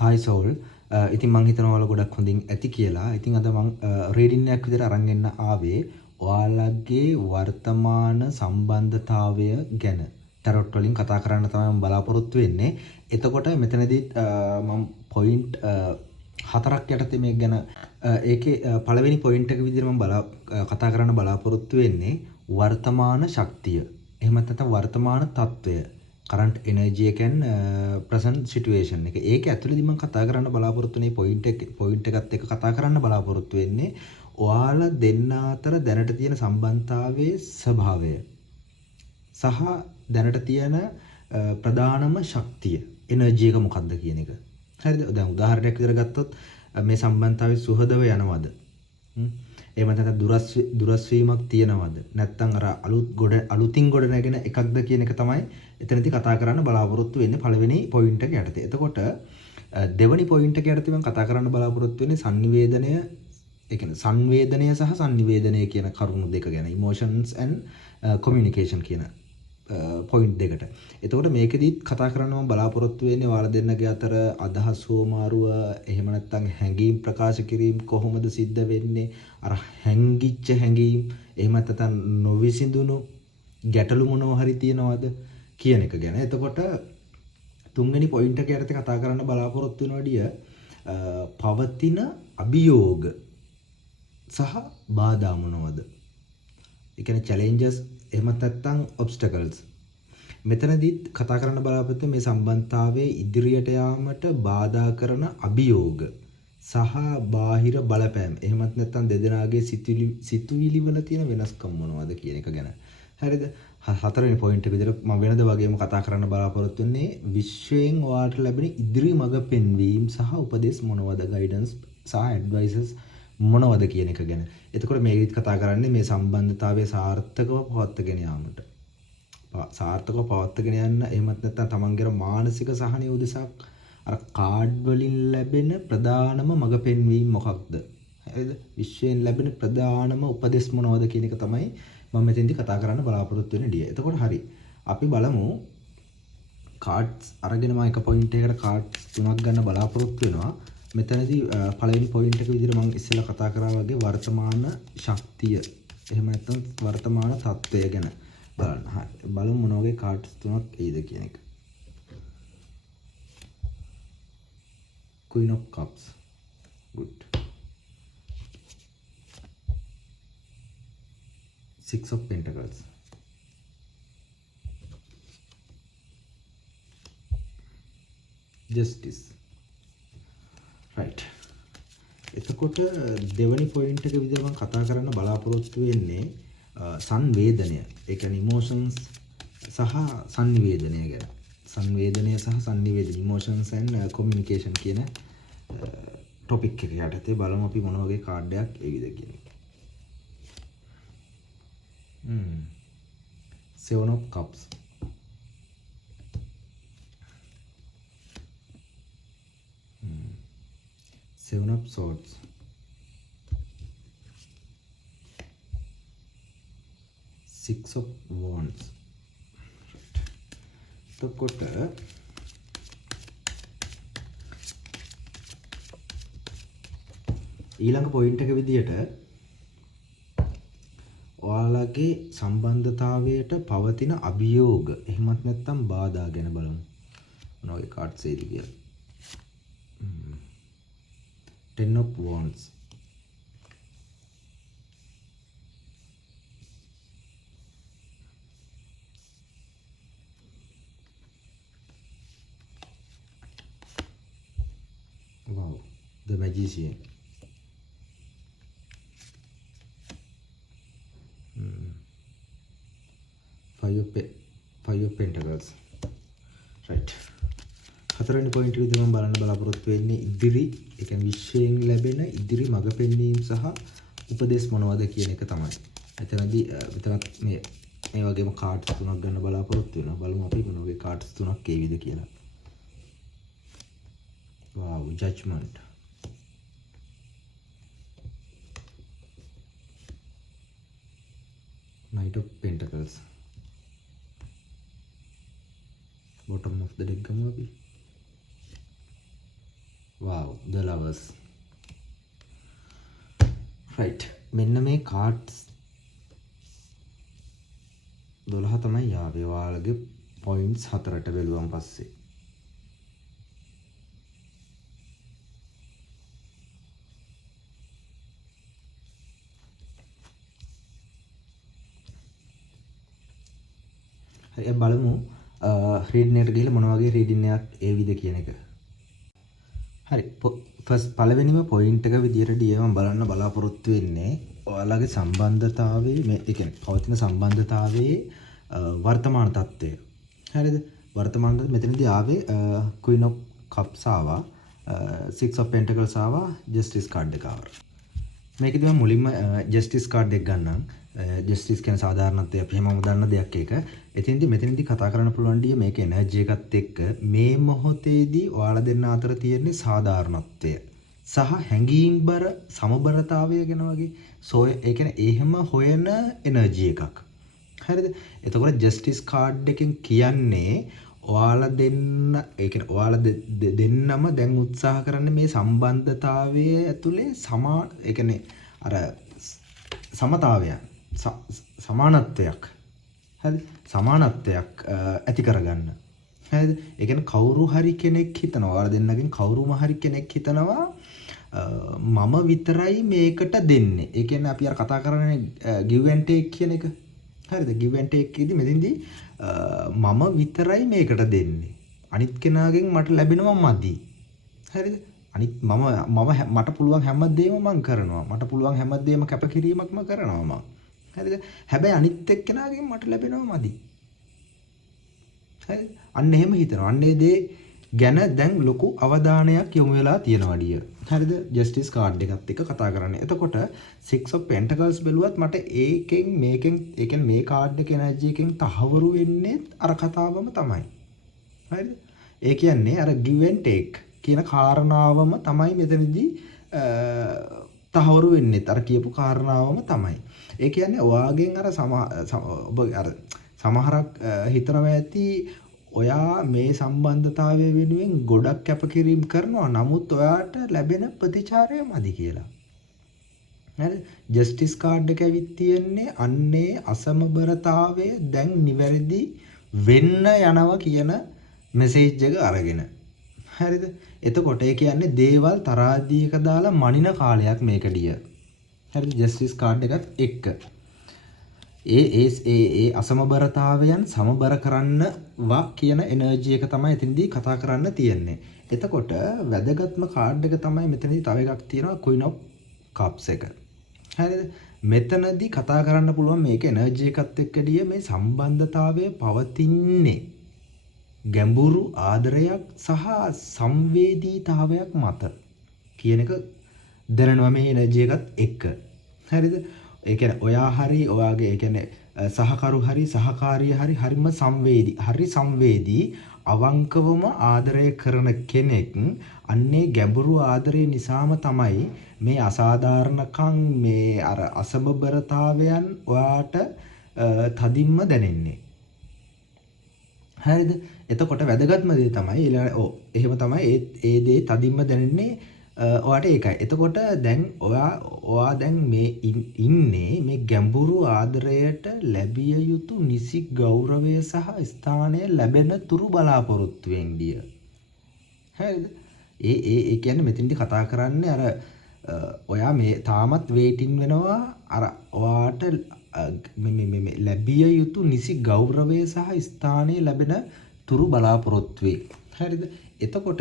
Hi soul. ඉතින් මං හිතනවා ඔයාලා ගොඩක් හොඳින් ඇති කියලා. ඉතින් අද මං රීඩින් එකක් විතර අරන් එන්න ආවේ ඔයාලගේ වර්තමාන සම්බන්ධතාවය ගැන ටැරොට් වලින් කතා කරන්න තමයි මම බලාපොරොත්තු වෙන්නේ. එතකොට මෙතනදී මම පොයින්ට් හතරක් යටතේ මේක ගැන ඒකේ පළවෙනි පොයින්ට් එක විදිහට මම කතා කරන්න බලාපොරොත්තු වෙන්නේ වර්තමාන ශක්තිය. එහෙමත් නැත්නම් වර්තමාන තත්වය. කරන්ට් එනර්ජි එක and present situation එක. ඒක ඇතුළේදී මම කතා කරන්න බලාපොරොත්තු වෙන්නේ පොයින්ට් එකත් එක්ක කතා කරන්න බලාපොරොත්තු වෙන්නේ ඔයාලා දෙන්න අතර දැනට තියෙන සම්බන්ධතාවයේ ස්වභාවය සහ දැනට තියෙන ප්‍රධානම ශක්තිය එනර්ජි එක මොකක්ද කියන එක. හරිද? දැන් උදාහරණයක් විතර ගත්තොත් මේ සම්බන්ධතාවයේ සුහදව යනවද? එහෙම නැත්නම් දුරස් වීමක් තියනවද? නැත්නම් අර අලුතින් ගොඩ නැගෙන එකක්ද කියන එක තමයි එතනදී කතා කරන්න බලාපොරොත්තු වෙන්නේ පළවෙනි පොයින්ට් එක යටතේ. එතකොට දෙවෙනි පොයින්ට් එක යටතේ මම කතා කරන්න බලාපොරොත්තු වෙන්නේ සංනිවේදනය, ඒ කියන්නේ සංවේදනය සහ සංනිවේදනය කියන කරුණු දෙක ගැන. emotions and communication කියන පොයින්ට් දෙකට. එතකොට මේකෙදිත් කතා කරන්න මම බලාපොරොත්තු වෙන්නේ ඔයාලා දෙන්නගේ අතර අදහස් හෝමාරුව එහෙම නැත්නම් හැඟීම් ප්‍රකාශ කිරීම කොහොමද සිද්ධ වෙන්නේ? අර හැංගිච්ච හැඟීම් එහෙම නැත්නම් නොවිසඳුණු ගැටලු මොනවා හරි තියනවද කියන එක ගැන. එතකොට තුන්වෙනි පොයින්ට් එක යටතේ කතා කරන්න බලාපොරොත්තු වෙන වැඩිය පවතින අභියෝග සහ බාධා මොනවද? ඒ කියන්නේ challenges එහෙමත් නැත්නම් obstacles. මෙතනදිත් කතා කරන්න බලාපොරොත්තු මේ සම්බන්ධතාවයේ ඉදිරියට යාමට බාධා කරන අභියෝග සහ බාහිර බලපෑම්. එහෙමත් නැත්නම් දෙදෙනාගේ සිතුවිලි වල තියෙන වෙනස්කම් මොනවද කියන එක ගැන. හරිද? හතරවෙනි පොයින්ට් එක විදිහට මම වෙනද වගේම කතා කරන්න බලාපොරොත්තු වෙන්නේ විශ්වයෙන් ඔයාලට ලැබෙන ඉදිරි මඟ පෙන්වීම සහ උපදෙස් මොනවද, ගයිඩන්ස් සහ ඇඩ්වයිසස් මොනවද කියන එක ගැන. එතකොට මේකෙත් කතා කරන්නේ මේ සම්බන්ධතාවයේ සාර්ථකව පවත්වාගෙන යාමට. සාර්ථකව පවත්වාගෙන යන්න එහෙමත් නැත්නම් තමන්ගේ මානසික සහනය උදෙසා අර කාඩ් වලින් ලැබෙන ප්‍රධානම මඟ පෙන්වීම මොකක්ද? හරිද? විශ්වයෙන් ලැබෙන ප්‍රධානම උපදෙස් මොනවද කියන එක තමයි මම මෙතෙන්දී කතා කරන්න බලාපොරොත්තු වෙන ඩිය. එතකොට හරි. අපි බලමු කාඩ්ස් අරගෙන මම එක පොයින්ට් එකකට කාඩ්ස් තුනක් ගන්න බලාපොරොත්තු වෙනවා. මෙතනදී පළවෙනි පොයින්ට් එක විදිහට මම ඉස්සෙල්ලා කතා කරා වගේ වර්තමාන ශක්තිය එහෙම නැත්නම් වර්තමාන තත්ත්වය ගැන බලන්න. හරි. බලමු මොන වගේ කාඩ්ස් තුනක් එයිද කියන එක. Queen of Cups. Good. Six of Pentacles. Justice. Right. එතකොට දෙවෙනි පොයින්ට් එක විදිහට මම කතා කරන්න බලාපොරොත්තු වෙන්නේ සංවේදනය. ඒ කියන්නේ emotions සහ සංනිවේදනය ගැන. සංවේදනය සහ සංනිවේදනය, emotions and communication කියන ටොපික් එක යටතේ බලමු අපි මොන වගේ කාඩ් එකක් එයිද කියන එක. Seven of Cups. Seven of Swords. Six of Wands. එතකොට ඊළඟ පොයින්ට් එක විදියට ඔයාලගේ සම්බන්ධතාවයට පවතින අභියෝග එහෙමත් නැත්නම් බාධා ගැන බලමු. මොන වගේ කාඩ්ස් එයිද කියලා. Ten of Wands. Wow, the Magician. Five of Pentacles. Right. හතරවෙනි පොයින්ට් එක විදිහට මම බලන්න බලාපොරොත්තු වෙන්නේ ඉදිරි, ඒ කියන්නේ විශ්වයෙන් ලැබෙන ඉදිරි මඟ පෙන්වීම සහ උපදෙස් මොනවද කියන එක තමයි. එතනදී විතරක් මේ වගේම කාඩ්ස් තුනක් ගන්න බලාපොරොත්තු වෙනවා. බලමු අපි මොන වගේ කාඩ්ස් තුනක් එයිද කියලා. Wow, Judgment. Knight of Pentacles. Bottom of the deck ගමු අපි. wow, the lovers. right. මෙන්න මේ cards 12 තමයි ආවේ. ඔයාලගේ points 4ට බැලුවම පස්සේ. හරි බලමු රීඩින් එකට ගිහලා මොන වගේ රීඩින් එකක් ඒවිද කියන එක. හරි ෆස්ට් පළවෙනිම පොයින්ට් එක විදියට DM බලන්න බලාපොරොත්තු වෙන්නේ ඔයාලගේ සම්බන්ධතාවයේ මේ ඒ කියන්නේ පවතින සම්බන්ධතාවයේ වර්තමාන තත්ත්වය. හරිද? වර්තමාන මෙතනදී ආවේ Queen of Cups ආවා, Six of Pentacles ආවා, Justice card එක ආවා. මේකදී මම මුලින්ම Justice card එක ගන්නම්. Justice කියන්නේ සාධාරණත්වය අපි හැමෝම දන්න දෙයක් ඒක. මෙතනදී කතා කරන්න පුළුවන් ඩිය මේක එනර්ජි එකත් එක්ක මේ මොහොතේදී ඔයාලා දෙන්න අතර තියෙන සාධාරණත්වය සහ හැඟීම්බර සමබරතාවය ගැන වගේ ඒ කියන්නේ එහෙම හොයන එනර්ජි එකක්. හරිද? එතකොට ජස්ටිස් කාඩ් එකෙන් කියන්නේ ඔයාලා දෙන්න ඒ කියන්නේ ඔයාලා දෙන්නම දැන් උත්සාහ කරන්න මේ සම්බන්ධතාවයේ ඇතුලේ ඒ කියන්නේ අර සමතාවයක් සමානත්වයක් හරි සමානත්වයක් ඇති කරගන්න. හරිද? ඒ කියන්නේ කවුරු හරි කෙනෙක් හිතනවා ඔයාලා දෙන්නගෙන් කවුරුම හරි කෙනෙක් හිතනවා මම විතරයි මේකට දෙන්නේ. ඒ කියන්නේ අපි අර කතා කරන්නේ give and take කියන එක. හරිද? give and take එකේදී මෙතෙන්දී මම විතරයි මේකට දෙන්නේ. අනිත් කෙනාගෙන් මට ලැබෙනවා මදි. හරිද? අනිත් මට පුළුවන් හැමදේම මම කරනවා. මට පුළුවන් හැමදේම කැපකිරීමක්ම කරනවා මම. හරිද? හැබැයි අනිත් එක්කෙනාගෙන් මට ලැබෙනවා මදි. හරිද? අන්න එහෙම හිතනවා. අන්න ඒ දේ ගැන දැන් ලොකු අවධානයක් යොමු වෙලා තියෙනවා ඩිය. හරිද? ජස්ටිස් කාඩ් එකත් එක්ක කතා කරන්නේ. එතකොට Six of Pentacles බැලුවත් මට ඒකෙන් මේකෙන් ඒ කියන්නේ මේ කාඩ් එක එනර්ජි එකෙන් තහවුරු වෙන්නේ අර කතාවම තමයි. හරිද? ඒ කියන්නේ අර give and take කියන කාරණාවම තමයි මෙතනදී තහවුරු වෙන්නේ. අර කියපු කාරණාවම තමයි. ඒ කියන්නේ ඔයාගෙන් අර ඔබ අර සමහරක් හිතනවා ඇති ඔයා මේ සම්බන්ධතාවය වෙනුවෙන් ගොඩක් කැපකිරීම කරනවා. නමුත් ඔයාට ලැබෙන ප්‍රතිචාරය මදි කියලා. හරි? ජස්ටිස් කාඩ් එක ඇවිත් තියෙන්නේ අන්නේ අසමබරතාවය දැන් නිවැරදි වෙන්න යනවා කියන මෙසේජ් එක අරගෙන. හරිද? එතකොට ඒ කියන්නේ දේවල් තරාදියක දාලා මනින කාලයක් මේකඩිය. හරිද? ජස්ටිස් කාඩ් එකත් එක්ක. ඒ අසමබරතාවයන් සමබර කරන්නවා කියන එනර්ජි එක තමයි එතනදී කතා කරන්න තියෙන්නේ. එතකොට වැදගත්ම කාඩ් එක තමයි මෙතනදී තව එකක් තියෙනවා Queen of Cups එක. හරිද? මෙතනදී කතා කරන්න පුළුවන් මේක එනර්ජි එකත් එක්කදී මේ සම්බන්ධතාවය පවතින්නේ ගැඹුරු ආදරයක් සහ සංවේදීතාවයක් මත කියන එක දැනනවා මේ එනර්ජි එකත් එක්ක. හරිද? ඒ කියන්නේ ඔයා හරි ඔයාගේ ඒ කියන්නේ සහකරු හරි සහකාරිය හරි හරිම සංවේදී අවංකවම ආදරය කරන කෙනෙක් අන්නේ ගැඹුරු ආදරය නිසාම තමයි මේ අසාධාරණකම් මේ අර අසමබරතාවයන් ඔයාට තදින්ම දැනෙන්නේ. හරිද? එතකොට වැදගත්ම දේ තමයි එහෙම තමයි ඒ දේ තදින්ම දැනෙන්නේ ඔයාට ඒකයි. එතකොට දැන් ඔයා දැන් මේ ඉන්නේ මේ ගැඹුරු ආදරයට ලැබිය යුතු නිසි ගෞරවය සහ ස්ථානය ලැබෙන තුරු බලාපොරොත්තුවෙන් ගිය. හරිද? ඒ කියන්නේ මෙතනදී කතා කරන්නේ අර ඔයා මේ තාමත් වේටින් වෙනවා අර ඔයාට මේ ලැබිය යුතු නිසි ගෞරවය සහ ස්ථානය ලැබෙන තුරු බලාපොරොත්තුවේ. හරිද? එතකොට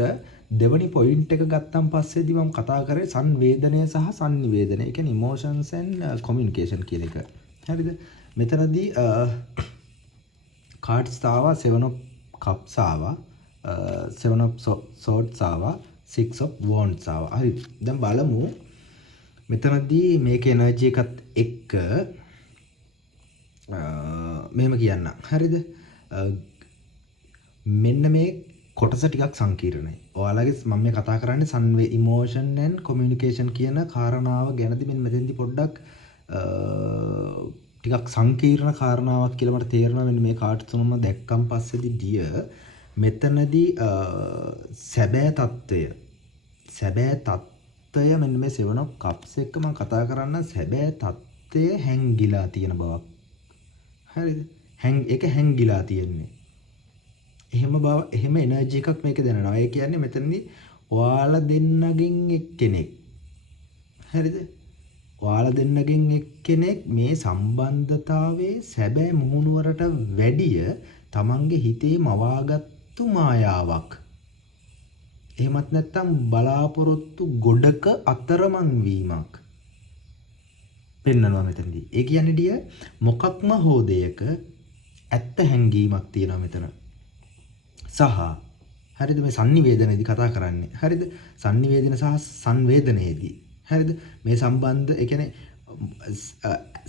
දෙවනි පොයින්ට් එක ගත්තන් පස්සේදී මම කතා කරේ සංවේදනය සහ සංනිවේදනය. ඒ කියන්නේ emotions and communication කියන එක. හරිද? මෙතනදී cards ආවා 7 of cups ආවා, 7 of swords ආවා, 6 of wands ආවා. හරි. දැන් බලමු මෙතනදී මේක එනර්ජි එකත් එක්ක මෙහෙම කියන්න. හරිද? මෙන්න මේ කොටස ටිකක් සංකීර්ණයි. ඔයාලගේ මම මේ කතා කරන්නේ emotion and communication කියන කාරණාව ගැනදී මෙතෙන්දී පොඩ්ඩක් ටිකක් සංකීර්ණ කාරණාවක් කියලා මට තේරෙනවා. මෙන්න මේ කාඩ් තුනම දැක්කන් පස්සේදී මෙතනදී සැබෑ తত্ত্বය සැබෑ தত্ত্বය මෙන්න මේ 7 of cups එක මම කතා කරන්න සැබෑ தত্ত্বය හැංගිලා තියෙන බවක්. හරිද? ඒක හැංගිලා තියෙන්නේ. එහෙම එනර්ජි එකක් මේකේ දැනෙනවා. ඒ කියන්නේ මෙතනදී ඔයාලා දෙන්නගෙන් එක්කෙනෙක්. හරිද? ඔයාලා දෙන්නගෙන් එක්කෙනෙක් මේ සම්බන්ධතාවයේ සැබෑ මුහුණුවරට වැඩිය තමන්ගේ හිතේ මවාගත්තු මායාවක්. එහෙමත් නැත්නම් බලාපොරොත්තු ගොඩක අතරමං වීමක් පෙන්වනවා මෙතනදී. ඒ කියන්නේ ඩිය මොකක්ම හෝ දෙයක ඇත්ත හැංගීමක් තියෙනවා මෙතන. සහ හරිද මේ sannivedanayේදී කතා කරන්නේ. හරිද? sannivedana සහ සංවේදනයේදී. හරිද? මේ සම්බන්ධ ඒ කියන්නේ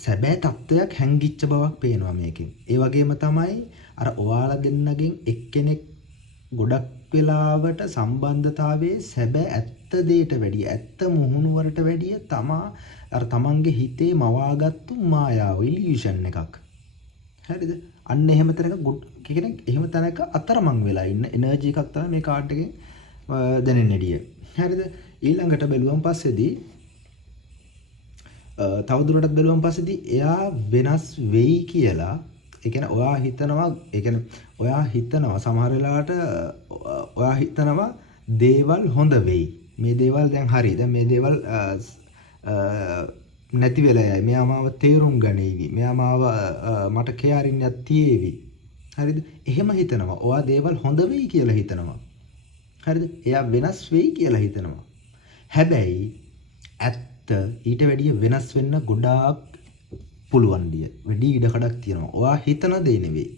සැබෑ තත්වයක් හැංගිච්ච බවක් පේනවා මේකෙන්. ඒ වගේම තමයි අර ඔයාලා දෙන්නගෙන් එක්කෙනෙක් ගොඩක් වෙලාවට සම්බන්ධතාවයේ සැබෑ ඇත්ත දෙයට වැඩිය ඇත්ත මුහුණුවරට වැඩිය තමන්ගේ හිතේ මවාගත්තු මායාව ඉලියුෂන් එකක්. හරිද? අන්න එහෙම තැනක අතරමං වෙලා ඉන්න එනර්ජි එකක් තමයි මේ කාඩ් එකෙන් දැනෙන්නේ ඩිය. හරිද? ඊළඟට බැලුවම පස්සේදී තවදුරටත් බැලුවම පස්සේදී එයා වෙනස් වෙයි කියලා ඒ කියන්නේ ඔයා හිතනවා සමහර වෙලාවට ඔයා හිතනවා දේවල් හොඳ වෙයි. මේ දේවල් දැන් හරි. දැන් මේ දේවල් නැති වෙලා යයි. මෙයා මාව තේරුම් ගනීවි. මෙයා මාව මට කෙයාරින්නක් තියේවි. හරිද? එහෙම හිතනවා. ඔයා දේවල් හොඳ වෙයි කියලා හිතනවා. හරිද? එයා වෙනස් වෙයි කියලා හිතනවා. හැබැයි ඇත්ත ඊට වැඩිය වෙනස් වෙන්න ගොඩාක් පුළුවන් දිය. වැඩි ඉඩකඩක් තියෙනවා. ඔයා හිතන දේ නෙවෙයි.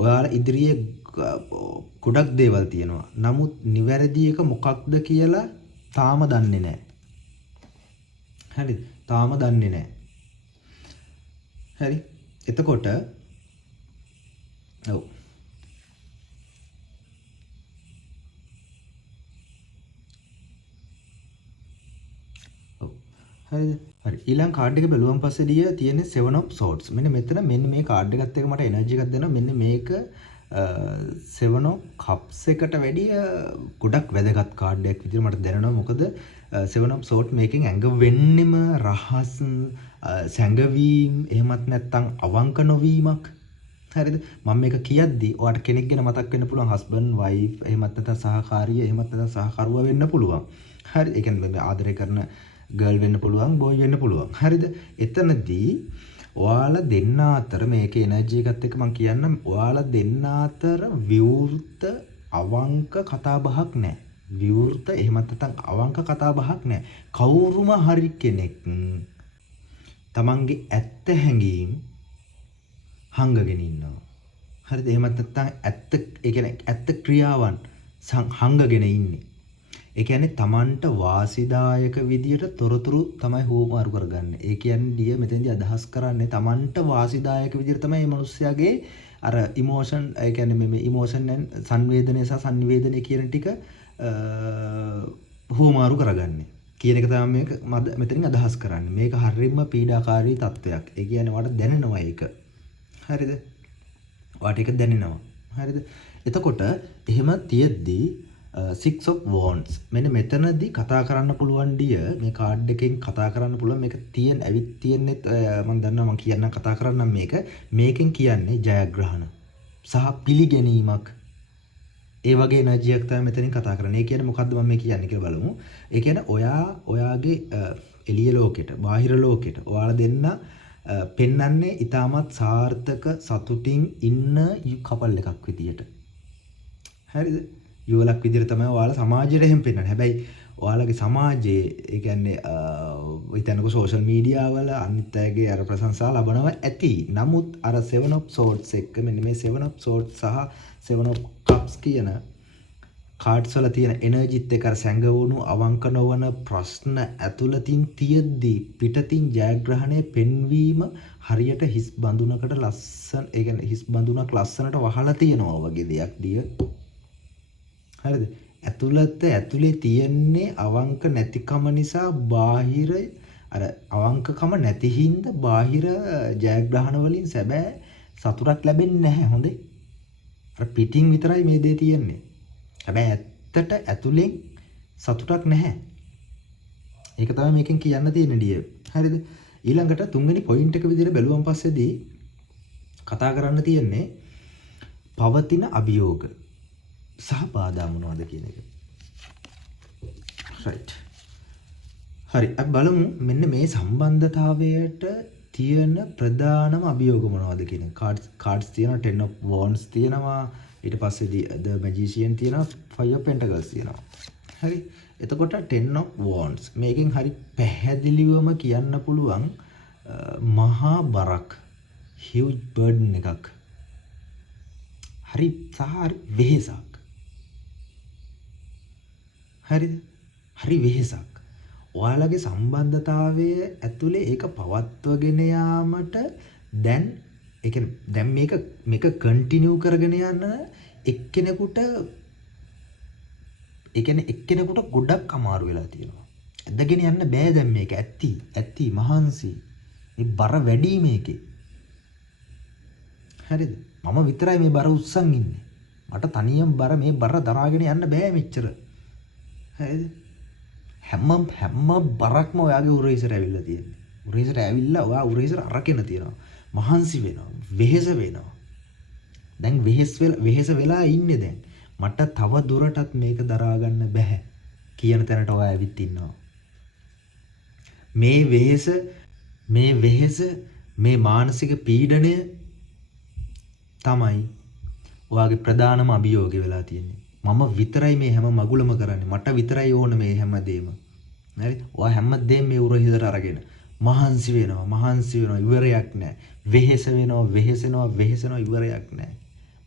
ඔයාලා ඉදිරියේ ගොඩක් දේවල් තියෙනවා. නමුත් නිවැරදි එක මොකක්ද කියලා තාම දන්නේ නැහැ. හරිද? තාම දන්නේ නැහැ. හරි? එතකොට ඔව් හරිද? හරි. ඊළඟ කාඩ් එක බැලුවම පස්සේදී තියෙන 7 of swords. මෙන්න මේ කාඩ් එකත් එක්ක මට එනර්ජි එකක් දෙනවා. මෙන්න මේක 7 of cups එකට වැඩිය ගොඩක් වැදගත් කාඩ් එකක් විදිහට මට දැනෙනවා. මොකද 7 of swords මේකෙන් ඇඟ වෙන්නෙම රහස් සැඟවීම් එහෙමත් නැත්නම් අවංක නොවීමක්. හරිද? මම මේක කියද්දි ඔයාලට කෙනෙක් ගැන මතක් වෙන්න පුළුවන් husband wife එහෙමත් නැත්නම් සහකාරිය එහෙමත් නැත්නම් සහකරුවා වෙන්න පුළුවන්. හරි. ඒ කියන්නේ ආදරය කරන ගර්ල් වෙන්න පුළුවන් බොයි වෙන්න පුළුවන්. හරිද? එතනදී ඔයාලා දෙන්න අතර මේකේ එනර්ජි එකත් එක්ක මම කියන්නම් ඔයාලා දෙන්න අතර විවෘත අවංක කතා බහක් නැහැ. විවෘත එහෙමත් නැත්නම් අවංක කතා බහක් නැහැ. කවුරුම හරි කෙනෙක් තමන්ගේ ඇත්ත හැඟීම් හංගගෙන ඉන්නවා. හරිද? එහෙමත් නැත්නම් ඇත්ත ක්‍රියාවන් හංගගෙන ඉන්නේ. ඒ කියන්නේ තමන්ට වාසිදායක විදියට තොරතුරු තමයි හුවමාරු කරගන්නේ. ඒ කියන්නේ ඩිය මෙතෙන්දී අදහස් කරන්නේ තමන්ට වාසිදායක විදියට තමයි මේ මිනිස්යාගේ අර ඉමෝෂන් ඒ කියන්නේ මේ ඉමෝෂන් සංවේදනය සහ සංනිවේදනය කියන ටික හුවමාරු කරගන්නේ. කියන එක තමයි මේක මෙතනින් අදහස් කරන්නේ. මේක හරියම පීඩාකාරී තත්වයක්. ඒ කියන්නේ වට දැනෙනවා ඒක. හරිද? වට ඒක දැනෙනවා. හරිද? එතකොට එහෙම තියෙද්දී 6 of wands මෙන්න මෙතනදී කතා කරන්න පුළුවන් ඩිය මේ කාඩ් එකෙන් කතා කරන්න පුළුවන් මේක ඇවිත් තියෙන්නේ මම දන්නවා මම කියන්න කතා කරන්නම් මේකෙන් කියන්නේ ජයග්‍රහණ සහ පිළිගැනීමක් ඒ වගේ එනර්ජියක් තමයි මෙතනින් කතා කරන්නේ. ඒ කියන්නේ මොකද්ද මම මේ කියන්නේ කියලා බලමු. ඒ කියන්නේ ඔයාගේ එළිය ලෝකෙට බාහිර ලෝකෙට ඔයාලා දෙන්න පෙන්වන්නේ ඊටමත් සාර්ථක සතුටින් ඉන්න කපල් එකක් විදියට. හරිද? යුවලක් විදිහට තමයි ඔයාලා සමාජයට එහෙම පෙන්නන්නේ. හැබැයි ඔයාලගේ සමාජයේ ඒ කියන්නේ හිතන්නකෝ සෝෂල් මීඩියා වල අනිත් අයගේ අර ප්‍රශංසා ලබනවා ඇති. නමුත් අර 7 of swords එක මෙන්න මේ 7 of swords සහ 7 of cups කියන කාඩ්ස් වල තියෙන එනර්ජිත් එක අර සැඟවුණු අවංක නොවන ප්‍රශ්න ඇතුළතින් තියෙද්දී පිටතින් ජයග්‍රහණය පෙන්වීම හරියට හිස් බඳුනකට ලස්සන ඒ කියන්නේ හිස් බඳුනක් ලස්සනට වහලා තියෙනවා වගේ දෙයක් දිය. හරිද? ඇතුලේ තියෙන්නේ අවංක නැතිකම නිසා බාහිර අර අවංකකම නැති හින්දා බාහිර ජයග්‍රහණ වලින් සැබෑ සතුටක් ලැබෙන්නේ නැහැ. හොඳේ. අර පිටින් විතරයි මේ දේ තියෙන්නේ. හැබැයි ඇත්තට ඇතුලෙන් සතුටක් නැහැ. ඒක තමයි මේකෙන් කියන්න තියෙන ඩිය. හරිද? ඊළඟට තුන්වෙනි පොයින්ට් එක විදිහට බැලුවම පස්සේදී කතා කරන්න තියෙන්නේ පවතින අභියෝග සහ බාධා මොනවද කියන එක. right. හරි. අපි බලමු මෙන්න මේ සම්බන්ධතාවයට තියෙන ප්‍රධානම අභියෝග මොනවද කියන එක. cards තියෙනවා 10 of wands තියෙනවා. ඊට පස්සේදී the magician තියෙනවා 5 of pentacles තියෙනවා. හරි. එතකොට 10 of wands මේකෙන් හරි පැහැදිලිවම කියන්න පුළුවන් මහා බරක් huge burden එකක්. හරි සාර වෙහෙසක්. හරිද? හරි වෙහෙසක්. ඔයාලගේ සම්බන්ධතාවය ඇතුලේ ඒක පවත්වගෙන යාමට දැන් ඒ කියන්නේ දැන් මේක කන්ටිනියු කරගෙන යන එක්කෙනෙකුට ඒ කියන්නේ එක්කෙනෙකුට ගොඩක් අමාරු වෙලා තියෙනවා. ඇදගෙන යන්න බෑ දැන් මේක ඇත්ති මහන්සි. මේ බර වැඩි මේකේ. හරිද? මම විතරයි මේ බර උස්සන් ඉන්නේ. මට තනියම මේ බර දරාගෙන යන්න බෑ මෙච්චර. හරිද? හැම බරක්ම ඔයාගේ උරහිසට ඇවිල්ලා තියෙන්නේ. උරහිසට ඇවිල්ලා ඔයා උරහිසට අරගෙන තියෙනවා. මහන්සි වෙනවා. වෙහෙස වෙනවා. දැන් වෙහෙස වෙලා ඉන්නේ දැන්. මට තව දුරටත් මේක දරා ගන්න බෑ කියන තැනට ඔයා ඇවිත් ඉන්නවා. මේ වෙහෙස මේ මානසික පීඩනය තමයි ඔයාගේ ප්‍රධානම අභියෝගය වෙලා තියෙන්නේ. මම විතරයි මේ හැම මගුලම කරන්නේ. මට විතරයි ඕන මේ හැමදේම. හරි? ඔයා හැමදේම මේ උරහිසට අරගෙන මහන්සි වෙනවා ඉවරයක් නැහැ. වෙහෙසෙනවා ඉවරයක් නැහැ.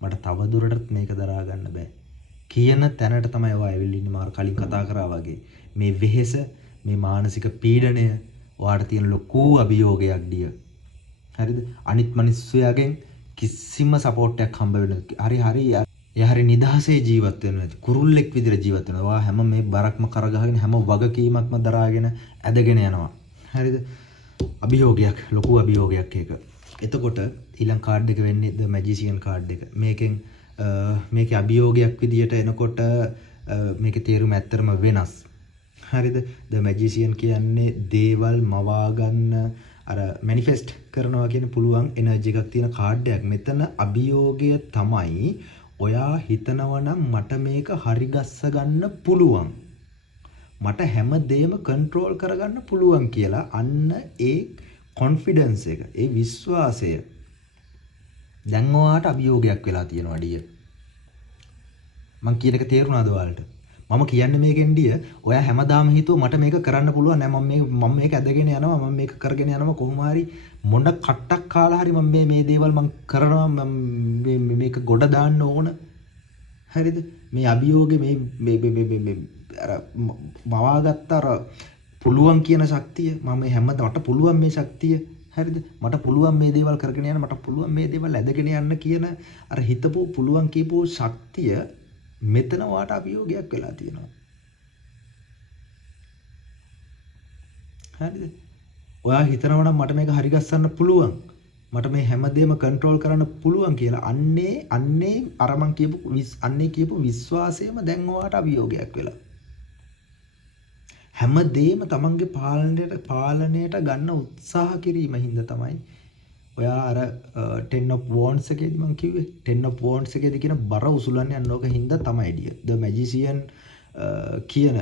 මට තව දුරටත් මේක දරා ගන්න බෑ කියන තැනට තමයි ඔයා ඇවිල්ලා ඉන්නේ. මාර කලින් කතා කරා වගේ මේ වෙහෙස මේ මානසික පීඩනය ඔයාට තියෙන ලොකු අභියෝගයක් ඩිය. හරිද? අනිත් මිනිස්සුයගෙන් කිසිම සපෝට් එකක් හම්බ වෙන්නේ නැහැ. හරි නිදහසේ ජීවත් වෙනවා. කුරුල්ලෙක් විදිහට ජීවත් වෙනවා. ඔයා හැම මේ බරක්ම කරගහගෙන හැම වගකීමක්ම දරාගෙන ඇදගෙන යනවා. හරිද? අභියෝගයක් ලොකු අභියෝගයක් ඒක. එතකොට ඊළඟ කාඩ් එක වෙන්නේ the magician කාඩ් එක. මේකේ අභියෝගයක් විදියට එනකොට මේකේ තේරුම ඇත්තටම වෙනස්. හරිද? the magician කියන්නේ දේවල් මවා ගන්න අර manifest කරනවා කියන පුළුවන් එනර්ජි එකක් තියෙන කාඩ් එකක්. මෙතන අභියෝගය තමයි ඔයා හිතනවා නම් මට මේක හරි ගස්ස ගන්න පුළුවන්. මට හැමදේම කන්ට්‍රෝල් කරගන්න පුළුවන් කියලා අන්න ඒ කොන්ෆිඩන්ස් එක, ඒ විශ්වාසය දැන් ඔයාට අභියෝගයක් වෙලා තියෙනවා ඩිය. මං කියන එක තේරුණාද ඔයාලට? මම කියන්නේ මේකෙන් ඩිය ඔයා හැමදාම හිතුව මට මේක කරන්න පුළුවන් නෑ මම මේක ඇදගෙන යනවා මම මේක කරගෙන යනවා කොහොම හරි මොන කට්ටක් කාලා හරි මම මේ දේවල් මං කරනවා මම මේක ගොඩ දාන්න ඕන. හරිද? මේ අභියෝගේ මේ අර මවාගත්ත අර පුළුවන් කියන ශක්තිය මම මට පුළුවන් මේ ශක්තිය. හරිද? මට පුළුවන් මේ දේවල් කරගෙන යන්න මට පුළුවන් මේ දේවල් ඇදගෙන යන්න කියන අර හිතපු පුළුවන් කියපු ශක්තිය මෙතන වාට අභියෝගයක් වෙලා තියෙනවා. හරිද? ඔයා හිතනවා නම් මට මේක හරි ගස්සන්න පුළුවන්. මට මේ හැමදේම කන්ට්‍රෝල් කරන්න පුළුවන් කියලා. අන්නේ අර මං කියපු විශ්වාසයම දැන් ඔයාට අභියෝගයක් වෙලා. හැමදේම තමන්ගේ පාලනයට ගන්න උත්සාහ කිරීම හින්දා තමයි ඔයා අර 10 of wands එකේදී මම කිව්වේ 10 of wands එකේදී කියන බර උසුලන්නේ යන ඕක හින්දා තමයි ඩිය. the magician කියන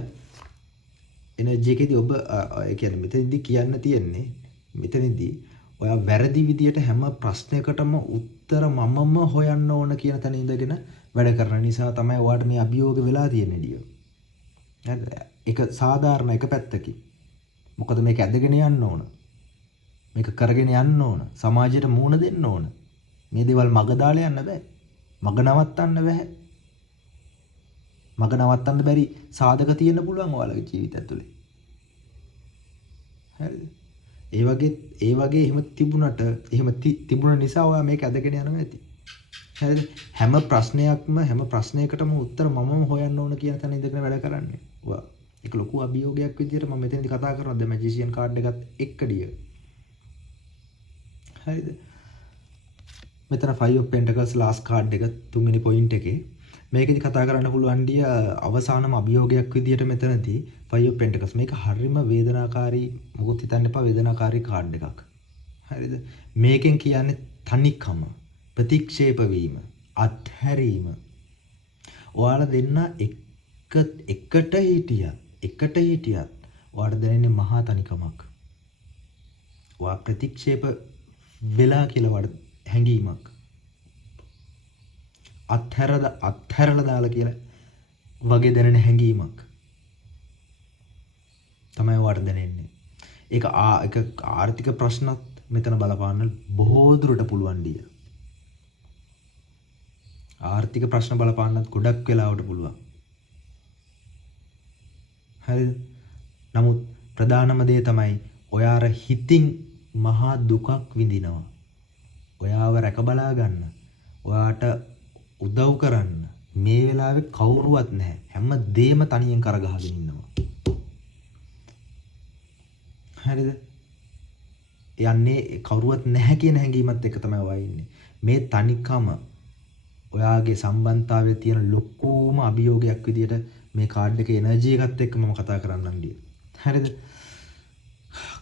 එනර්ජි එකේදී ඔබ ඒ කියන්නේ මෙතනදී කියන්න තියෙන්නේ මෙතනදී ඔයා වැරදි විදියට හැම ප්‍රශ්නයකටම උත්තර මමම හොයන්න ඕන කියන තැන ඉඳගෙන වැඩ කරන නිසා තමයි ඔයාට මේ අභියෝග වෙලා තියෙන්නේ ඩිය. හරිද? ඒක සාධාරණ එක පැත්තකින්. මොකද මේක ඇදගෙන යන්න ඕන. මේක කරගෙන යන්න ඕන. සමාජයට මුහුණ දෙන්න ඕන. මේ දේවල් මග දාලා යන්න බෑ. මග නවත්තන්න බෑ. මග නවත්තන්න බැරි සාධක තියෙන්න පුළුවන් ඔයාලගේ ජීවිතය ඇතුලේ. හරිද? ඒ වගේ එහෙම තිබුණ නිසා ඔයා මේක ඇදගෙන යනවා ඇති. හරිද? හැම ප්‍රශ්නයකටම උත්තර මමම හොයන්න ඕන කියන තැන ඉඳගෙන වැඩ කරන්නේ. ඔයා ඒක ලොකු අභියෝගයක් විදියට මම මෙතනදී කතා කරනවා the magician card එකත් එක්ක ඩිය. හරිද? මෙතන 5 of pentacles last card එක තුන්වෙනි point එකේ මේකෙදි කතා කරන්න පුළුවන් දිය අවසානම අභියෝගයක් විදියට මෙතනදී 5 of pentacles. මේක හරිම වේදනාකාරී, මොකොත් හිතන්න එපා, වේදනාකාරී කාඩ් එකක්. හරිද? මේකෙන් කියන්නේ තනිකම, ප්‍රතික්ෂේප වීම, අත්හැරීම. ඔයාලා දෙන්න එකට හිටියත් ඔයාලට දැනෙන්නේ මහා තනිකමක්. ඔයා ප්‍රතික්ෂේප වෙලා කියලා වඩ හැඟීමක්. අත්හැරලා දාලා කියලා වගේ දැනෙන හැඟීමක් තමයි ඔයාලට දැනෙන්නේ. ඒක ආර්ථික ප්‍රශ්නත් මෙතන බලපාන්න බොහෝ දුරට පුළුවන් දිය. ආර්ථික ප්‍රශ්න බලපාන්නත් ගොඩක් වෙලාවට පුළුවන්. හරිද? නමුත් ප්‍රධානම දේ තමයි ඔයාර හිතින් මහා දුකක් විඳිනවා. ඔයාව රැක බලා ගන්න, ඔයාට උදව් කරන්න මේ වෙලාවේ කවුරුවත් නැහැ. හැම දෙයක්ම තනියෙන් කරගහගෙන ඉන්නවා. හරිද? යන්නේ කවුරුවත් නැහැ කියන හැඟීමත් එක තමයි ඔයා ඉන්නේ. මේ තනිකම ඔයාගේ සම්බන්ධතාවයේ තියෙන ලොකුම අභියෝගයක් විදියට මේ කාඩ් එකේ එනර්ජි එකත් එක්ක මම කතා කරන්නම් ඩිය. හරිද?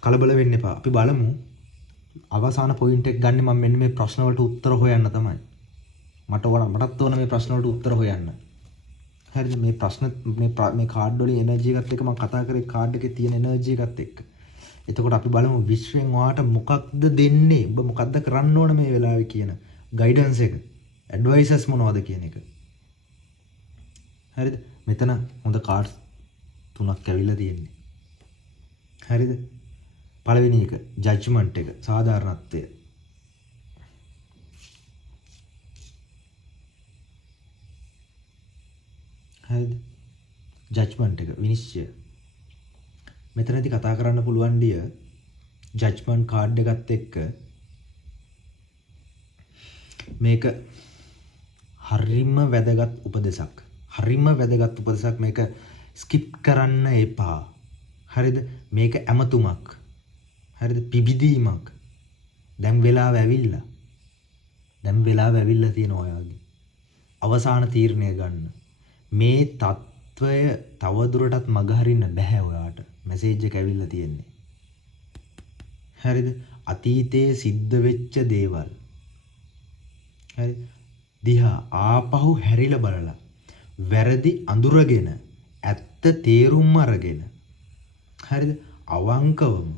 කලබල වෙන්න එපා. අපි බලමු අවසාන පොයින්ට් එක ගන්න මම මෙන්න මේ ප්‍රශ්න වලට උත්තර හොයන්න තමයි. මටත් ඕන මේ ප්‍රශ්න වලට උත්තර හොයන්න. හරිද? මේ ප්‍රශ්න මේ කාඩ් වල එනර්ජි එකත් එක්ක මම කතා කරේ කාඩ් එකේ තියෙන එනර්ජි එකත් එක්ක. එතකොට අපි බලමු විශ්වෙන් ඔයාට මොකක්ද දෙන්නේ? ඔබ මොකක්ද කරන්න ඕන මේ වෙලාවේ කියන ගයිඩන්ස් එක. ඇඩ්වයිසස් මොනවද කියන එක. හරිද? මෙතන හොඳ කාඩ්ස් 3ක් ඇවිල්ලා තියෙන්නේ. හරිද? පළවෙනි එක ජජ්මන්ට් එක, සාධාරණත්වය. හරිද? ජජ්මන්ට් එක, විනිශ්චය. මෙතනදී කතා කරන්න පුළුවන් දිය ජජ්මන්ට් කාඩ් එකත් එක්ක මේක හරිම වැදගත් උපදෙසක්. මේක ස්කිප් කරන්න එපා. හරිද? මේක ඇමතුමක්. හරිද? පිබිදීමක්. දැන් වෙලාව ඇවිල්ලා තියෙනවා ඔයාගේ. අවසාන තීරණය ගන්න. මේ తত্ত্বය තවදුරටත් මගහරින්න බෑ ඔයාට. මැසේජ් එක ඇවිල්ලා තියෙන්නේ. හරිද? අතීතයේ සිද්ධ වෙච්ච දේවල්. හරි? දිහා ආපහු හැරිලා බලලා වැරදි අඳුරගෙන ඇත්ත තේරුම් අරගෙන හරිද? අවංකවම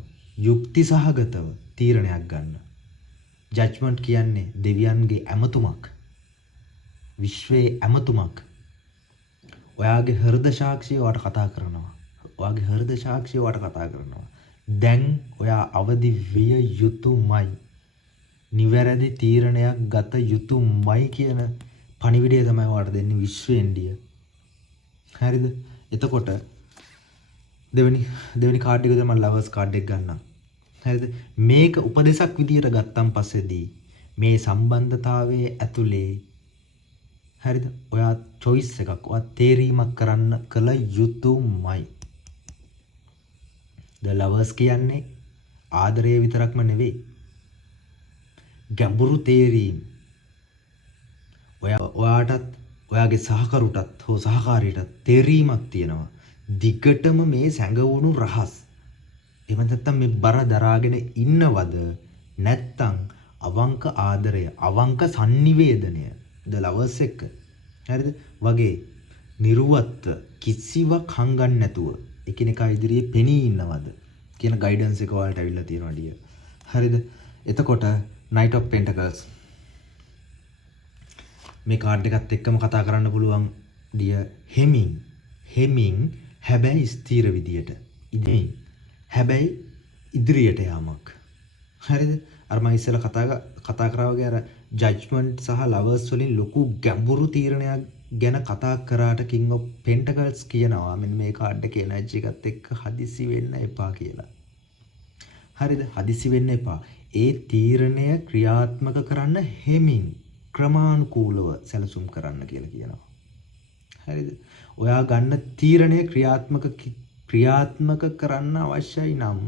යුක්ති සහගතව තීරණයක් ගන්න. ජජ්මන්ට් කියන්නේ දෙවියන්ගේ ඇමතුමක්. විශ්වයේ ඇමතුමක්. ඔයාගේ හෘද සාක්ෂිය ඔයාට කතා කරනවා. දැන් ඔයා අවදි විය යුතුමයි. නිවැරදි තීරණයක් ගත යුතුමයි කියන පණිවිඩය තමයි ඔයාට දෙන්නේ විශ්වයෙන් ඩිය. හරිද? එතකොට දෙවෙනි කාඩ් එක තමයි ලවර්ස් කාඩ් එක ගන්නම්. හරිද? මේක උපදේශක් විදියට ගත්තන් පස්සේදී මේ සම්බන්ධතාවයේ ඇතුලේ හරිද? ඔයා choice එකක්, ඔයා තේරීමක් කරන්න කල යුතුමයි. The lovers කියන්නේ ආදරය විතරක්ම නෙවෙයි. ගැඹුරු තේරීම්. ඔයාටත් ඔයාගේ සහකරුටත් හෝ සහකාරියටත් තේරීමක් තියෙනවා. දිගටම මේ සැඟවුණු රහස්. එහෙම නැත්නම් මේ බර දරාගෙන ඉන්නවද? නැත්නම් අවංක ආදරය, අවංක sannivedanaya the lovers එක. හරිද? වගේ නිර්වත්ව කිසිවක් හංගන්න නැතුව එකිනෙකා ඉදිරියේ පෙනී ඉන්නවද කියන ගයිඩන්ස් එක ඔයාලට අවිල්ලා තියෙනවා ඩිය. හරිද? එතකොට Knight of Pentacles මේ කාඩ් එකත් එක්කම කතා කරන්න පුළුවන් ඩිය. හෙමින් හැබැයි ස්ථීර විදියට. හැබැයි ඉදිරියට යාමක්. හරිද? අර මම ඉස්සෙල්ලා කතා කරා වගේ අර ජජ්මන්ට් සහ ලවර්ස් වලින් ලොකු ගැඹුරු තීරණයක් ගැන කතා කරාට King of Pentacles කියනවා මෙන්න මේ කාඩ් එකේ එනර්ජි එකත් එක්ක හදිසි වෙන්න එපා කියලා. හරිද? හදිසි වෙන්න එපා. ඒ තීරණය ක්‍රියාත්මක කරන්න හෙමින් ක්‍රමානුකූලව සැලසුම් කරන්න කියලා කියනවා. හරිද? ඔයා ගන්න තීරණය ක්‍රියාත්මක කරන්න අවශ්‍යයි නම්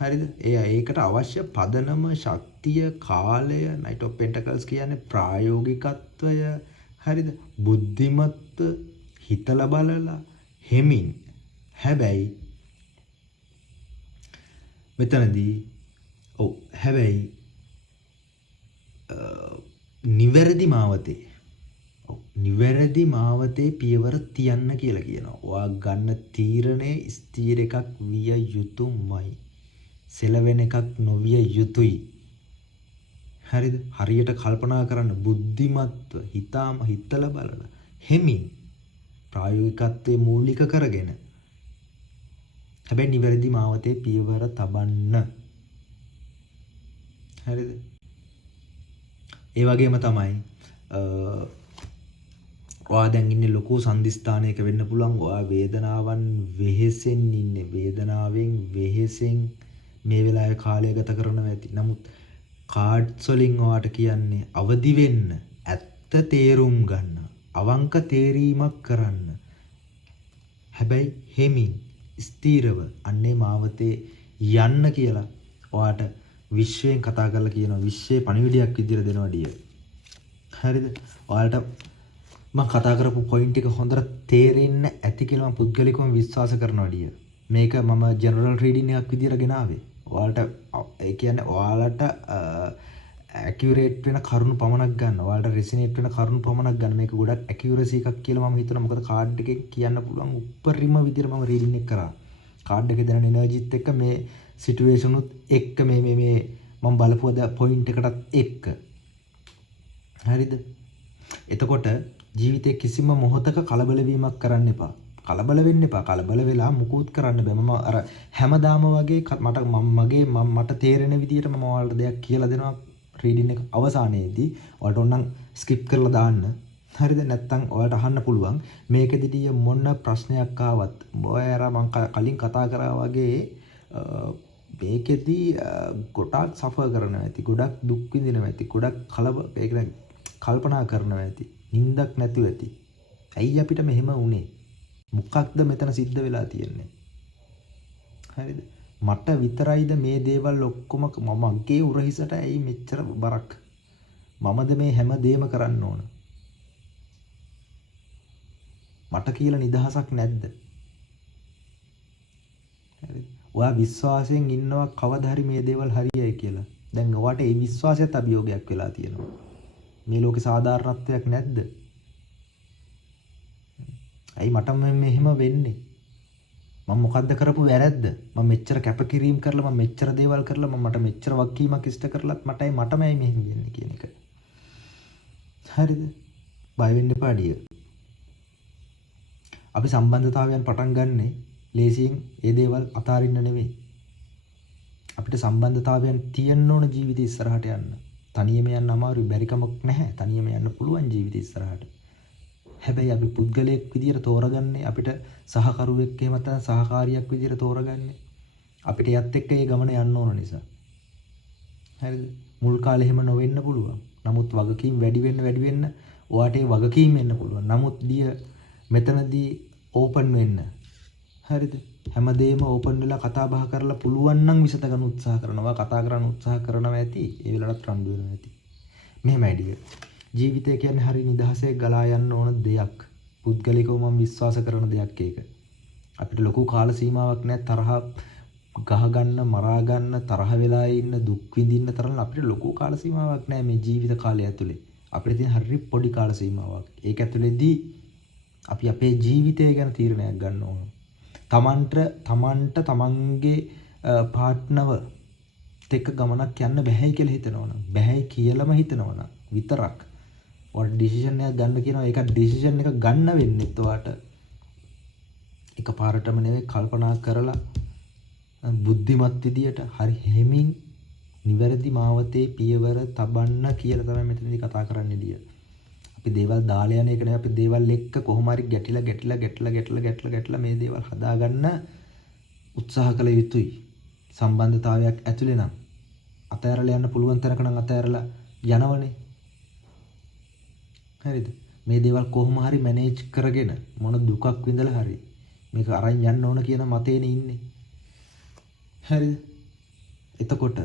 හරිද? ඒකට අවශ්‍ය පදනම, ශක්තිය, කාලය, Knight of Pentacles කියන්නේ ප්‍රායෝගිකත්වය. හරිද? බුද්ධිමත්ව හිතලා බලලා හෙමින්. හැබැයි මෙතනදී හැබැයි නිවැරදි මාවතේ නිවැරදි මාවතේ පියවර තියන්න කියලා කියනවා. ඔයා ගන්න තීරණය ස්ථීර එකක් විය යුතුමයි. සෙලවෙන එකක් නොවිය යුතුයි. හරිද? හරියට කල්පනා කරන්න බුද්ධිමත්ව හිතලා බලලා හෙමින් ප්‍රායෝගිකත්වයේ මූලික කරගෙන හැබැයි නිවැරදි මාවතේ පියවර තබන්න. හරිද? ඒ වගේම තමයි ඔයා දැන් ඉන්නේ ලොකු සංදිස්ථානයක වෙන්න පුළුවන්. ඔයා වේදනාවන් වෙහෙසෙන් ඉන්නේ. වේදනාවෙන් වෙහෙසෙන් මේ වෙලාවේ කාලය ගත කරනවා ඇති. නමුත් කාඩ්ස් වලින් ඔයාට කියන්නේ අවදි වෙන්න, ඇත්ත තේරුම් ගන්න, අවංක තේරීමක් කරන්න. හැබැයි හෙමින් ස්ථීරව අන්නේ මාවතේ යන්න කියලා ඔයාට විශ්වයෙන් කතා කරලා කියනවා. විශ්වයේ පණිවිඩයක් විදියට දෙනවා ඩිය. හරිද? ඔයාලට මම කතා කරපු පොයින්ට් එක හොඳට තේරෙන්න ඇති කියලා මම පුද්ගලිකවම විශ්වාස කරනවා ඩිය. මේක මම ජෙනරල් රීඩින් එකක් විදියට ගෙනාවේ. ඔයාලට ඒ කියන්නේ ඔයාලට ඇකියුරේට් වෙන කරුණු පමණක් ගන්න. ඔයාලට රෙසිනේට් වෙන කරුණු පමණක් ගන්න. මේක ගොඩක් ඇකියුරසි එකක් කියලා මම හිතනවා. මොකද කාඩ් එකේ කියන්න පුළුවන් උපරිම විදියට මම රීඩින් එක කරා. කාඩ් එකේ දෙන එනර්ජිත් එක්ක මේ සිටුේෂන් උත් එක්ක මේ මම බලපුව පොයින්ට් එකටත් එක්ක. හරිද? එතකොට ජීවිතේ කිසිම මොහොතක කලබල වීමක් කරන්න එපා. කලබල වෙන්න එපා. කලබල වෙලා මුකුත් කරන්න බෑ. මම අර හැමදාම වගේ මට තේරෙන විදියට මම ඔයාලට දෙයක් කියලා දෙනවා රීඩින් එක අවසානයේදී. ඔයාලට ඕනනම් ස්කිප් කරලා දාන්න. හරිද? නැත්නම් ඔයාලට අහන්න පුළුවන් මේකෙදිදී මොන ප්‍රශ්නයක් ආවත් ඔයා මම කලින් කතා කරා වගේ මේකෙදී ගොඩක් සෆර් කරනවා ඇති. ගොඩක් දුක් විඳිනවා ඇති. ගොඩක් කල්පනා කරනවා ඇති. නිින්දක් නැතුව ඇති. ඇයි අපිට මෙහෙම වුනේ? මොකක්ද මෙතන සිද්ධ වෙලා තියෙන්නේ? හරිද? මට විතරයිද මේ දේවල් ඔක්කොම මගේ උරහිසට ඇයි මෙච්චර බරක්? මමද මේ හැම දෙයක්ම කරන්න ඕන? මට කියලා නිදහසක් නැද්ද? හරිද? ඔයා විශ්වාසයෙන් ඉන්නවා කවදා හරි මේ දේවල් හරියයි කියලා. දැන් ඔයාට ඒ විශ්වාසයත් අභියෝගයක් වෙලා තියෙනවා. මේ ලෝකේ සාධාරණත්වයක් නැද්ද? ඇයි මට මෙහෙම වෙන්නේ? මම මොකද්ද කරපු වැරද්ද? මම මෙච්චර කැපකිරීම කරලා මම මෙච්චර දේවල් කරලා මට මෙච්චර වක්කීමක් ඉෂ්ට කරලත් මටයි මෙහෙම වෙන්නේ කියන එක. හරිද? බය වෙන්න එපා ඩිය. අපි සම්බන්ධතාවයන් පටන් ගන්නෙ ලේසියෙන් ඒ දේවල් අතාරින්න නෙවෙයි. අපිට සම්බන්ධතාවයන් තියෙන්න ඕන ජීවිතය ඉස්සරහට යන්න. තනියම යන්න අමාරුයි, බැරි කමක් නැහැ. තනියම යන්න පුළුවන් ජීවිතය ඉස්සරහට. හැබැයි අපි පුද්ගලයෙක් විදියට තෝරගන්නේ අපිට සහකරුවෙක් එහෙම නැත්නම් සහකාරියක් විදියට තෝරගන්නේ අපිට යත් එක්ක ඒ ගමන යන්න ඕන නිසා. හරිද? මුල් කාලේ එහෙම නොවෙන්න පුළුවන්. නමුත් වගකීම් වැඩි වෙන්න ඔයාට ඒ වගකීම් එන්න පුළුවන්. නමුත් දිය මෙතනදී ඕපන් වෙන්න. හරිද? හැමදේම ඕපන් වෙලා කතා බහ කරලා පුළුවන් නම් විසඳ ගන්න උත්සාහ කරනවා. කතා කරන්න උත්සාහ කරනවා ඇති. ඒ වෙලාවට රණ්ඩු වෙනවා ඇති. මෙහෙම අයිඩිය. ජීවිතය කියන්නේ හරි නිදහසේ ගලා යන්න ඕන දෙයක්. පුද්ගලිකව මම විශ්වාස කරන දෙයක් ඒක. අපිට ලොකු කාල සීමාවක් නැහැ තරහ ගහ ගන්න, මරා ගන්න, තරහ වෙලා ඉන්න, දුක් විඳින්න තරම් අපිට ලොකු කාල සීමාවක් නැහැ මේ ජීවිත කාලය ඇතුලේ. අපිට තියෙන හරි පොඩි කාල සීමාවක්. ඒක ඇතුලේදී අපි අපේ ජීවිතය ගැන තීරණයක් ගන්න ඕන. තමන්ට තමන්ගේ පාර්ට්නර්ව එක්ක ගමනක් යන්න බැහැයි කියලා හිතනවනම්, බැහැයි කියලාම හිතනවනම් විතරක් ඔයාට ඩිසිෂන් එකක් ගන්න කියනවා. ඒක ඩිසිෂන් එක ගන්න වෙන්නේ ඔයාට එකපාරටම නෙවෙයි, කල්පනා කරලා බුද්ධිමත් විදියට හරි හැමින් නිවැරදි මාවතේ පියවර තබන්න කියලා තමයි මෙතනදී කතා කරන්නේ ඩිය. අපි දේවල් දාලා යන එක නෙවෙයි, අපි දේවල් එක්ක කොහොම හරි ගැටිලා මේ දේවල් හදාගන්න උත්සාහ කළ යුතුයි. සම්බන්ධතාවයක් ඇතුලේ නම් අතෑරලා යන්න පුළුවන් තරක නම් අතෑරලා යනවනේ. හරිද? මේ දේවල් කොහොම හරි මැනේජ් කරගෙන මොන දුකක් විඳලා හරි මේක අරන් යන්න ඕන කියන මතේනේ ඉන්නේ. හරිද? එතකොට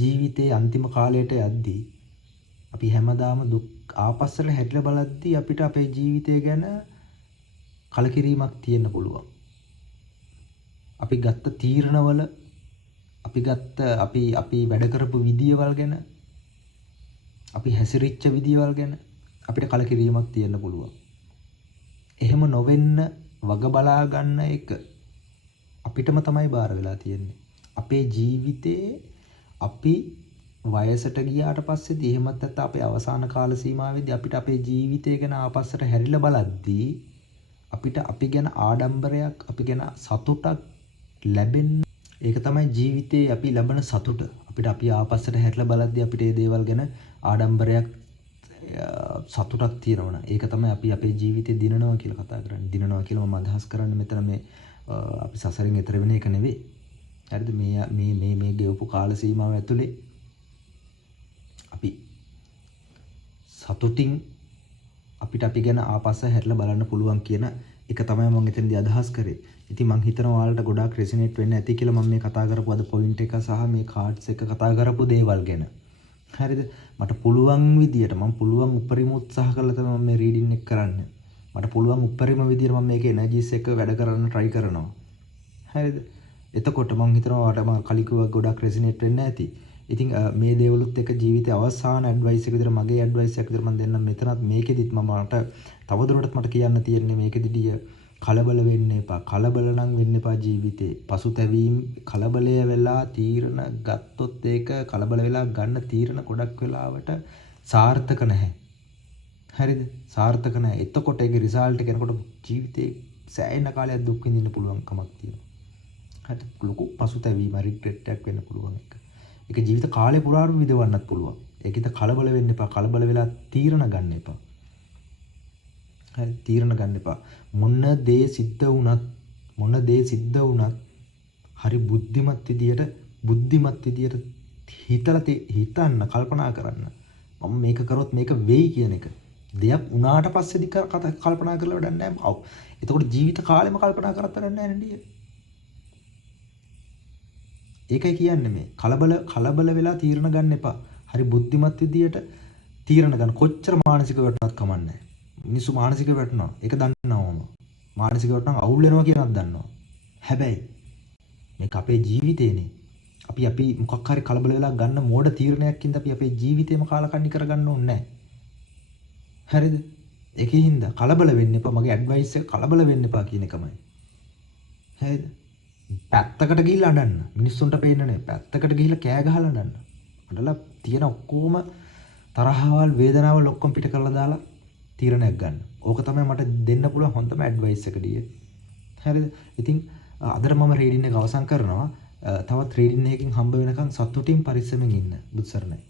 ජීවිතයේ අන්තිම කාලයට යද්දී අපි හැමදාම දුක් ආපස්සට හැරිලා බලද්දී අපිට අපේ ජීවිතය ගැන කලකිරීමක් තියෙන්න පුළුවන්. අපි ගත්ත තීරණවල අපි වැඩ කරපු විදියවල් ගැන අපි හැසිරිච්ච විදියවල් ගැන අපිට කලකිරීමක් තියෙන්න පුළුවන්. එහෙම නොවෙන්න වග බලා ගන්න එක අපිටම තමයි බාර වෙලා තියෙන්නේ. අපේ ජීවිතේ අපි වයසට ගියාට පස්සේදී එහෙමත් නැත්නම් අපේ අවසාන කාල සීමාවේදී අපිට අපේ ජීවිතය ගැන ආපස්සට හැරිලා බලද්දී අපිට අපි ගැන ආඩම්බරයක් අපි ගැන සතුටක් ලැබෙන්න ඒක තමයි ජීවිතේ අපි ලබන සතුට. අපිට අපි ආපස්සට හැරිලා බලද්දී අපිට මේ දේවල් ගැන ආඩම්බරයක් සතුටක් තියෙනවා. ඒක තමයි අපි අපේ ජීවිතේ දිනනවා කියලා කතා කරන්නේ. දිනනවා කියලා මම අදහස් කරන්නේ මෙතන මේ අපි සසරින් එතර වෙන එක නෙවෙයි. හරිද? මේ ගෙවපු කාල සීමාව ඇතුලේ අපි සතුටින් අපිට අපි ගැන ආපස්ස හැරිලා බලන්න පුළුවන් කියන එක තමයි මම එතනදී අදහස් කරේ. ඉතින් මම හිතනවා ඔයාලට ගොඩාක් රෙසිනේට් වෙන්න ඇති කියලා මම මේ කතා කරපු අද පොයින්ට් එක සහ මේ කාඩ්ස් එක කතා කරපු දේවල් ගැන. හරිද? මට පුළුවන් විදියට මම පුළුවන් උපරිම උත්සාහ කළා තමයි මම මේ රීඩින් එක කරන්න. මට පුළුවන් උපරිම විදියට මම මේකේ එනර්ජිස් එක වැඩ කරන්න try කරනවා. හරිද? එතකොට මම හිතනවා ඔයාලට මම කලින් කිව්වා ගොඩාක් රෙසිනේට් වෙන්න ඇති. ඉතින් මේ දේවලුත් එක ජීවිතයේ අවසාන ඇඩ්වයිස් එක විතර මගේ ඇඩ්වයිස් එක විතර මම දෙන්නම් මෙතනත් මේකෙදිත් මට තවදුරටත් මට කියන්න තියෙන්නේ මේකෙදිදී කලබල වෙන්න එපා. කලබල නම් වෙන්න එපා ජීවිතේ. පසුතැවීම් කලබලය වෙලා තීරණ ගත්තොත් ඒක කලබල වෙලා ගන්න තීරණ ගොඩක් වෙලාවට සාර්ථක නැහැ. හරිද? සාර්ථක නැහැ. එතකොට ඒකේ රිසල්ට් එක එනකොට ජීවිතේ සෑහෙන කාලයක් දුක් විඳින්න පුළුවන් කමක් තියෙනවා. හරිද? ලොකු පසුතැවීම රිග්‍රෙට් එකක් වෙන්න පුළුවන් එක. ඒක ජීවිත කාලේ පුරාම විඳවන්නත් පුළුවන්. ඒකිට කලබල වෙන්න එපා. කලබල වෙලා තීරණ ගන්න එපා. හරි තීරණ ගන්න එපා. මොන දේ සිද්ධ වුණත් හරි බුද්ධිමත් විදියට හිතන්න කල්පනා කරන්න. මම මේක කරොත් මේක වෙයි කියන එක. දෙයක් වුණාට පස්සේදී කල්පනා කරලා වැඩක් නැහැ. එතකොට ජීවිත කාලෙම කල්පනා කරත් වැඩක් නැහැ නේද? ඒකයි කියන්නේ මේ කලබල වෙලා තීරණ ගන්න එපා. හරි බුද්ධිමත් විදියට තීරණ ගන්න. කොච්චර මානසික වැටුණත් කමන්නේ. මිනිස්සු මානසික වැටුණා. ඒක දන්නවම. මානසික වැටුණා අවුල් වෙනවා කියනක් දන්නවා. හැබැයි මේක අපේ ජීවිතේනේ. අපි මොකක් හරි කලබල වෙලා ගන්න මෝඩ තීරණයක්ින්ද අපි අපේ ජීවිතේම කාලකන්ණි කරගන්න ඕනේ නැහැ. හරිද? ඒකින්ද කලබල වෙන්න එපා. මගේ ඇඩ්වයිස් එක කලබල වෙන්න එපා කියන එකමයි. හරිද? පැත්තකට ගිහිල්ලා අඬන්න. මිනිස්සුන්ට පේන්නේ නැහැ. පැත්තකට ගිහිල්ලා කෑ ගහලා අඬන්න. අඬලා තියෙන ඔක්කොම තරහවල් වේදනාවල් ඔක්කොම පිට කරලා දාලා තීරණයක් ගන්න. ඕක තමයි මට දෙන්න පුළුවන් හොඳම ඇඩ්වයිස් එක ඩිය. හරිද? ඉතින් අදට මම රීඩින් එක අවසන් කරනවා. තවත් රීඩින් එකකින් හම්බ වෙනකන් සතුටින් පරිස්සමෙන් ඉන්න. බුත් සරණයි.